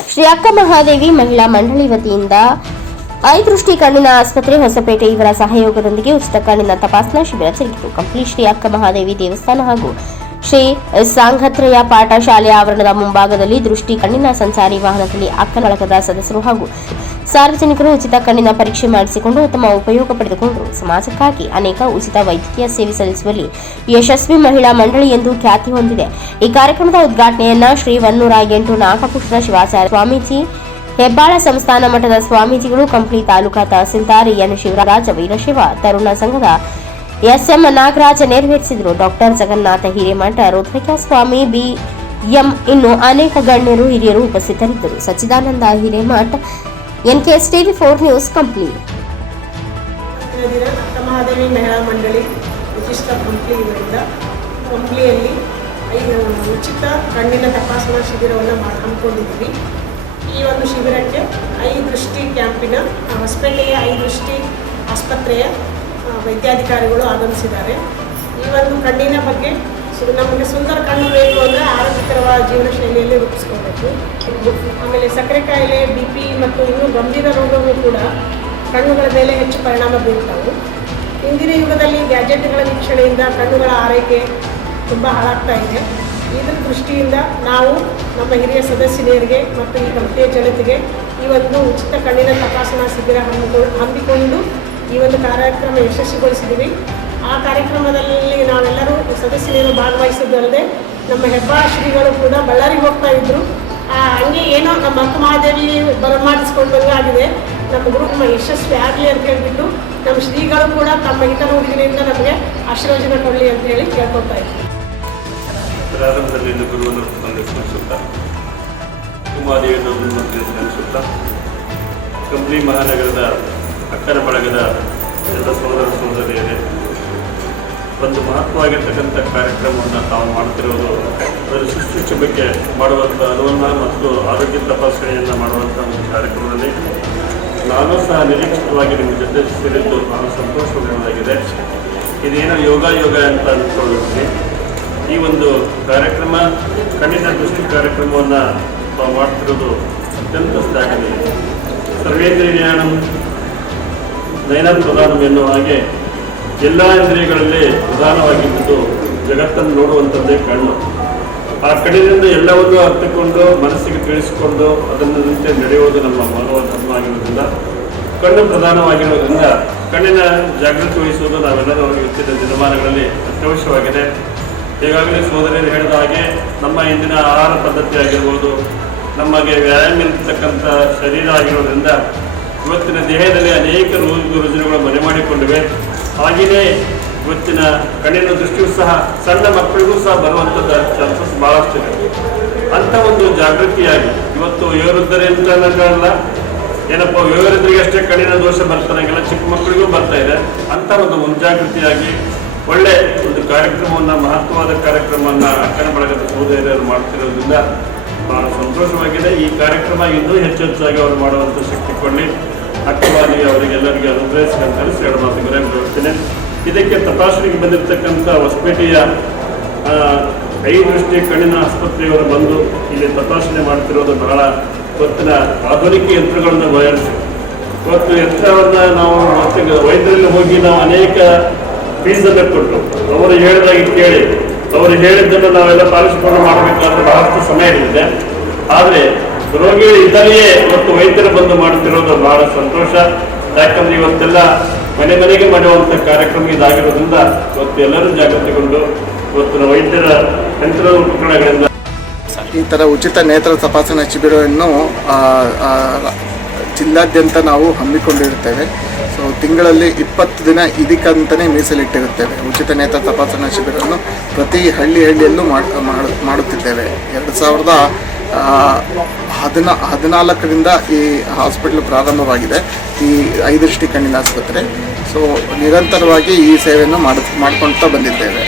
ಶ್ರೀ ಅಕ್ಕ ಮಹಾದೇವಿ ಮಹಿಳಾ ಮಂಡಳಿ ವತಿಯಿಂದ ಐ ದೃಷ್ಟಿ ಕಣ್ಣಿನ ಆಸ್ಪತ್ರೆ ಹೊಸಪೇಟೆ ಇವರ ಸಹಯೋಗದೊಂದಿಗೆ ಉಚಿತ ಕಣ್ಣಿನ ತಪಾಸಣಾ ಶಿಬಿರ ಜರುಗಿತು. ಕಂಪ್ಲಿ ಶ್ರೀ ಅಕ್ಕ ಮಹಾದೇವಿ ದೇವಸ್ಥಾನ ಹಾಗೂ ಶ್ರೀ ಸಾಂಘತ್ರಯ ಪಾಠ ಶಾಲೆಯ ಆವರಣದ ಮುಂಭಾಗದಲ್ಲಿ ದೃಷ್ಟಿ ಕಣ್ಣಿನ ಸಂಚಾರಿ ವಾಹನದಲ್ಲಿ ಅಕ್ಕ ಬಳಗದ ಸದಸ್ಯರು ಹಾಗೂ ಸಾರ್ವಜನಿಕರು ಉಚಿತ ಕಣ್ಣಿನ ಪರೀಕ್ಷೆ ಮಾಡಿಸಿಕೊಂಡು ಉತ್ತಮ ಉಪಯೋಗ ಪಡೆದುಕೊಂಡರು. ಸಮಾಜಕ್ಕಾಗಿ ಅನೇಕ ಉಚಿತ ವೈದ್ಯಕೀಯ ಸೇವೆ ಸಲ್ಲಿಸುವಲ್ಲಿ ಯಶಸ್ವಿ ಮಹಿಳಾ ಮಂಡಳಿ ಎಂದು ಖ್ಯಾತಿ ಹೊಂದಿದೆ. ಈ ಕಾರ್ಯಕ್ರಮದ ಉದ್ಘಾಟನೆಯನ್ನ ಶ್ರೀ 108 ನಾಗಭೂಷಣ ಶಿವಾಚಾರ್ಯ ಸ್ವಾಮೀಜಿ, ಹೆಬ್ಬಾಳ ಸಂಸ್ಥಾನ ಮಠದ ಸ್ವಾಮೀಜಿಗಳು, ಕಂಪ್ಲಿ ತಾಲೂಕಾ ತಹಸೀಲ್ದಾರ್ ಎನ್ ಶಿವರಾಜ ವೀರಶೈವ ತರುಣ ಸಂಘದ ಎಸ್ಎಂ ನಾಗರಾಜ ನೆರವೇರಿಸಿದರು. ಡಾಕ್ಟರ್ ಜಗನ್ನಾಥ ಹಿರೇಮಠ, ರುದ್ರಕ್ಯ ಸ್ವಾಮಿ ಬಿಎಂ ಇನ್ನು ಅನೇಕ ಗಣ್ಯರು ಹಿರಿಯರು ಉಪಸ್ಥಿತರಿದ್ದರು. Sachidananda Hiremath, NKS TV 4 news, Kampli. Akka Mahadevi ಮಹಿಳಾ ಮಂಡಳಿ ವಿಶಿಷ್ಟ ಕಂಪ್ಲಿ ಇವರಿಂದ ಕಂಪ್ಲಿಯಲ್ಲಿ ಉಚಿತ ಕಣ್ಣಿನ ತಪಾಸಣಾ ಶಿಬಿರವನ್ನು ಹಮ್ಮಿಕೊಂಡಿದ್ದೀವಿ. ಈ ಒಂದು ಶಿಬಿರಕ್ಕೆ ಐ ದೃಷ್ಟಿ ಕ್ಯಾಂಪಿನ ಹೊಸಪೇಟೆಯ ಐ ದೃಷ್ಟಿ ಆಸ್ಪತ್ರೆಯ ವೈದ್ಯಾಧಿಕಾರಿಗಳು ಆಗಮಿಸಿದ್ದಾರೆ. ಈ ಒಂದು ಕಣ್ಣಿನ ಬಗ್ಗೆ ನಮಗೆ ಸುಂದರ ಕಣ್ಣು ಬೇಕು ಅಂದರೆ ಆರೋಗ್ಯಕರವಾದ ಜೀವನ ಶೈಲಿಯಲ್ಲಿ ರೂಪಿಸ್ಕೋಬೇಕು. ಆಮೇಲೆ ಸಕ್ಕರೆ ಕಾಯಿಲೆ, BP ಮತ್ತು ಇನ್ನೂ ಗಂಭೀರ ರೋಗಗಳು ಕೂಡ ಕಣ್ಣುಗಳ ಮೇಲೆ ಹೆಚ್ಚು ಪರಿಣಾಮ ಬೀರ್ತಾವೆ. ಇಂದಿನ ಯುಗದಲ್ಲಿ ಗ್ಯಾಜೆಟ್ಗಳ ವೀಕ್ಷಣೆಯಿಂದ ಕಣ್ಣುಗಳ ಆರೈಕೆ ತುಂಬ ಹಾಳಾಗ್ತಾ ಇದೆ. ಇದರ ದೃಷ್ಟಿಯಿಂದ ನಾವು ನಮ್ಮ ಹಿರಿಯ ಸದಸ್ಯರಿಗೆ ಮತ್ತು ಈ ಕಂಪ್ನಿಯ ಜನತೆಗೆ ಈ ಒಂದು ಉಚಿತ ಕಣ್ಣಿನ ತಪಾಸಣಾ ಶಿಬಿರ ಹಮ್ಮಿಕೊಂಡು ಈ ಒಂದು ಕಾರ್ಯಕ್ರಮ ಯಶಸ್ವಿಗೊಳಿಸಿದ್ದೀವಿ. ಆ ಕಾರ್ಯಕ್ರಮದಲ್ಲಿ ನಾವೆಲ್ಲರೂ ಸದಸ್ಯರು ಭಾಗವಹಿಸಿದ್ದಲ್ಲದೆ ನಮ್ಮ ಹೆಬ್ಬಾಳ ಶ್ರೀಗಳು ಕೂಡ ಬಳ್ಳಾರಿಗೆ ಹೋಗ್ತಾ ಇದ್ದರು. ಹಂಗೆ ಏನೋ ನಮ್ಮ ಅಕ್ಕ ಮಹಾದೇವಿ ಬರಮಾಡಿಸ್ಕೊಂಡಂಗೆ ಆಗಿದೆ. ನಮ್ಮ ಗ್ರೂಪ್ ಯಶಸ್ವಿ ಆಗಲಿ ಅಂತ ಹೇಳ್ಬಿಟ್ಟು ನಮ್ಮ ಶ್ರೀಗಳು ಕೂಡ ತಮ್ಮ ಹಿತನುಡಿಗಳಿಂದ ನಮಗೆ ಆಶೀರ್ವಚನ ಕೊಡಲಿ ಅಂತ ಹೇಳಿ ಕೇಳ್ಕೊತಾ ಇದ್ದೀವಿ. ಪ್ರಾರಂಭದಲ್ಲಿ ಗುರುವನ್ನು ಸ್ಮರಿಸುತ್ತಾ ಉಮಾದೇವಿಯನ್ನು ಸ್ಮರಿಸುತ್ತಾ ಕಂಪ್ಲಿ ಮಹಾನಗರದ ಅಕ್ಕನ ಬಳಗದ ಎಲ್ಲ ಸೋದರ ಸೋದರಿಯರೇ, ಒಂದು ಮಹತ್ವವಾಗಿರ್ತಕ್ಕಂಥ ಕಾರ್ಯಕ್ರಮವನ್ನು ತಾವು ಮಾಡುತ್ತಿರುವುದು ಅದರ ಶುಶ್ರೂಷೆ ಬಗ್ಗೆ ಮಾಡುವಂಥ ಅನುವನ್ನ ಮತ್ತು ಆರೋಗ್ಯ ತಪಾಸಣೆಯನ್ನು ಮಾಡುವಂಥ ಒಂದು ಕಾರ್ಯಕ್ರಮದಲ್ಲಿ ನಾನು ಸಹ ನಿರೀಕ್ಷಿತವಾಗಿ ನಿಮ್ಮ ಜೊತೆ ಸೇರಿದ್ದು ನಾನು ಸಂತೋಷವಾಗಿದೆ. ಇದೇನೋ ಯೋಗ ಅಂತ ಅಂದ್ಕೊಂಡಿದ್ದೀನಿ. ಈ ಒಂದು ಕಾರ್ಯಕ್ರಮ ಕಣ್ಣಿನ ದೃಷ್ಟಿ ಕಾರ್ಯಕ್ರಮವನ್ನು ತಾವು ಮಾಡ್ತಿರೋದು ಅತ್ಯಂತ ಶ್ಲಾಘನೀಯ. ಸರ್ವೇಂದ್ರಿಯಾಣಂ ನಯನ ಪ್ರಧಾನಂ ಎನ್ನುವ ಹಾಗೆ ಎಲ್ಲ ಇಂದ್ರಿಯಗಳಲ್ಲಿ ಪ್ರಧಾನವಾಗಿದ್ದು ಜಗತ್ತನ್ನು ನೋಡುವಂಥದ್ದೇ ಕಣ್ಣು. ಆ ಕಣ್ಣಿನಿಂದ ಎಲ್ಲವನ್ನೂ ಅರ್ಥಕೊಂಡು ಮನಸ್ಸಿಗೆ ತಿಳಿಸಿಕೊಂಡು ಅದನ್ನಂತೆ ನಡೆಯುವುದು ನಮ್ಮ ಮಾನವ ಧರ್ಮ ಆಗಿರೋದ್ರಿಂದ ಕಣ್ಣು ಪ್ರಧಾನವಾಗಿರೋದ್ರಿಂದ ಕಣ್ಣಿನ ಜಾಗೃತಿ ವಹಿಸುವುದು ನಾವೆಲ್ಲರೂ ಇವತ್ತಿನ ದಿನಮಾನಗಳಲ್ಲಿ ಅತ್ಯವಶ್ಯವಾಗಿದೆ. ಈಗಾಗಲೇ ಸೋದರಿಯರು ಹೇಳಿದ ಹಾಗೆ ನಮ್ಮ ಇಂದಿನ ಆಹಾರ ಪದ್ಧತಿ ಆಗಿರ್ಬೋದು, ನಮಗೆ ವ್ಯಾಯಾಮ ಇರತಕ್ಕಂಥ ಶರೀರ ಆಗಿರೋದ್ರಿಂದ ಇವತ್ತಿನ ದೇಹದಲ್ಲಿ ಅನೇಕ ರುಜಿನಗಳು ಮನೆ ಮಾಡಿಕೊಂಡಿವೆ. ಹಾಗೆಯೇ ಇವತ್ತಿನ ಕಣ್ಣಿನ ದೃಷ್ಟಿಯೂ ಸಹ ಸಣ್ಣ ಮಕ್ಕಳಿಗೂ ಸಹ ಬರುವಂಥದ್ದು ಚಾನ್ಸಸ್ ಭಾಳಷ್ಟಿದೆ. ಅಂಥ ಒಂದು ಜಾಗೃತಿಯಾಗಿ ಇವತ್ತು ವಯೋವೃದ್ಧರಿಂದಲ್ಲ, ಏನಪ್ಪ ವಯೋವೃದ್ಧರಿಗೆ ಅಷ್ಟೇ ಕಣ್ಣಿನ ದೋಷ ಬರ್ತಾನೆಲ್ಲ ಚಿಕ್ಕ ಮಕ್ಕಳಿಗೂ ಬರ್ತಾ ಇದೆ. ಅಂಥ ಒಂದು ಮುಂಜಾಗೃತಿಯಾಗಿ ಒಳ್ಳೆ ಒಂದು ಕಾರ್ಯಕ್ರಮವನ್ನು, ಮಹತ್ವವಾದ ಕಾರ್ಯಕ್ರಮವನ್ನು ಅಕ್ಕನ ಬಳಗದ ಸಹೋದರಿಯರು ಮಾಡ್ತಿರೋದ್ರಿಂದ ಬಹಳ ಸಂತೋಷವಾಗಿದೆ. ಈ ಕಾರ್ಯಕ್ರಮ ಇನ್ನೂ ಹೆಚ್ಚಾಗಿ ಅವರು ಮಾಡುವಂಥ ಶಕ್ತಿ ಕೊಡಲಿ. ಅಕ್ಕವಾಗಿ ಅವರಿಗೆಲ್ಲರಿಗೆ ಅನುಗ್ರಹಿಸಿದಂತ ಎರಡು ಮಾತುಗಳೇ ಬರುತ್ತೇನೆ. ಇದಕ್ಕೆ ತಪಾಸಣೆಗೆ ಬಂದಿರತಕ್ಕಂಥ ಹೊಸಪೇಟೆಯ ಐ ದೃಷ್ಟಿ ಕಣ್ಣಿನ ಆಸ್ಪತ್ರೆಯವರು ಬಂದು ಇಲ್ಲಿ ತಪಾಸಣೆ ಮಾಡ್ತಿರೋದು ಬಹಳ ಇವತ್ತಿನ ಆಧುನಿಕ ಯಂತ್ರಗಳನ್ನು ಬಳಸಿ ಇವತ್ತು ಯಂತ್ರವನ್ನು ನಾವು ವೈದ್ಯರಲ್ಲಿ ಹೋಗಿ ನಾವು ಅನೇಕ ಫೀಸನ್ನು ಕೊಟ್ಟು ಅವರು ಹೇಳಿದಾಗಿ ಕೇಳಿ ಅವರು ಹೇಳಿದ್ದನ್ನು ನಾವೆಲ್ಲ ಪಾಲಿಸಿಕೊಂಡು ಮಾಡಬೇಕಾದ್ರೆ ಬಹಳಷ್ಟು ಸಮಯ ಹಿಡಿದಿದೆ. ಆದರೆ ರೋಗಿಗಳು ಇದ್ದಲ್ಲಿಯೇ ಇವತ್ತು ವೈದ್ಯರು ಬಂದು ಮಾಡುತ್ತಿರೋದು ಬಹಳ ಸಂತೋಷ. ಯಾಕಂದ್ರೆ ಇವತ್ತೆಲ್ಲ ಮನೆಗೆ ಮಾಡುವಂಥ ಕಾರ್ಯಕ್ರಮ ಇದಾಗಿರೋದ್ರಿಂದ ಇವತ್ತು ಎಲ್ಲರೂ ಜಾಗೃತಿಗೊಂಡು ಇವತ್ತಿನ ವೈದ್ಯರ ಯಂತ್ರದ ಉಪಕರಣಗಳಿಂದ ಈ ಥರ ಉಚಿತ ನೇತ್ರ ತಪಾಸಣಾ ಶಿಬಿರವನ್ನು ಜಿಲ್ಲಾದ್ಯಂತ ನಾವು ಹಮ್ಮಿಕೊಂಡಿರುತ್ತೇವೆ. ಸೊ ತಿಂಗಳಲ್ಲಿ 20 ದಿನ ಇದಕ್ಕಂತಲೇ ಮೀಸಲಿಟ್ಟಿರುತ್ತೇವೆ. ಉಚಿತ ನೇತ್ರ ತಪಾಸಣಾ ಶಿಬಿರವನ್ನು ಪ್ರತಿ ಹಳ್ಳಿಯಲ್ಲೂ ಮಾಡುತ್ತಿದ್ದೇವೆ. 2014ರಿಂದ ಈ ಹಾಸ್ಪಿಟಲ್ ಪ್ರಾರಂಭವಾಗಿದೆ, ಈ ಐ ದೃಷ್ಟಿ ಕಣ್ಣಿನ ಆಸ್ಪತ್ರೆ. ಸೊ ನಿರಂತರವಾಗಿ ಈ ಸೇವೆಯನ್ನು ಮಾಡ್ಕೊಳ್ತಾ ಬಂದಿದ್ದೇವೆ.